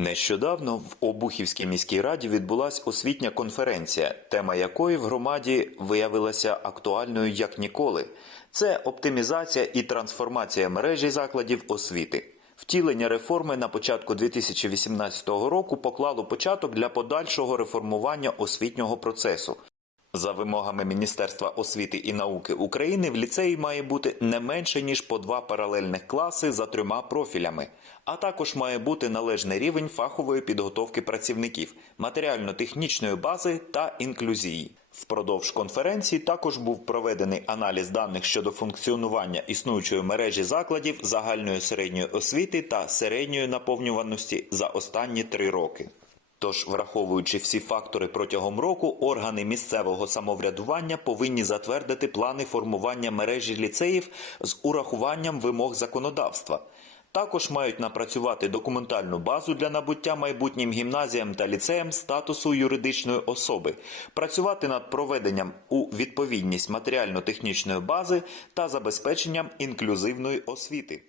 Нещодавно в Обухівській міській раді відбулася освітня конференція, тема якої в громаді виявилася актуальною як ніколи. Це оптимізація і трансформація мережі закладів освіти. Втілення реформи на початку 2018 року поклало початок для подальшого реформування освітнього процесу. За вимогами Міністерства освіти і науки України в ліцеї має бути не менше ніж по два паралельних класи за трьома профілями, а також має бути належний рівень фахової підготовки працівників, матеріально-технічної бази та інклюзії. Впродовж конференції також був проведений аналіз даних щодо функціонування існуючої мережі закладів загальної середньої освіти та середньої наповнюваності за останні три роки. Тож, враховуючи всі фактори протягом року, органи місцевого самоврядування повинні затвердити плани формування мережі ліцеїв з урахуванням вимог законодавства. Також мають напрацювати документальну базу для набуття майбутнім гімназіям та ліцеям статусу юридичної особи, працювати над проведенням у відповідність матеріально-технічної бази та забезпеченням інклюзивної освіти.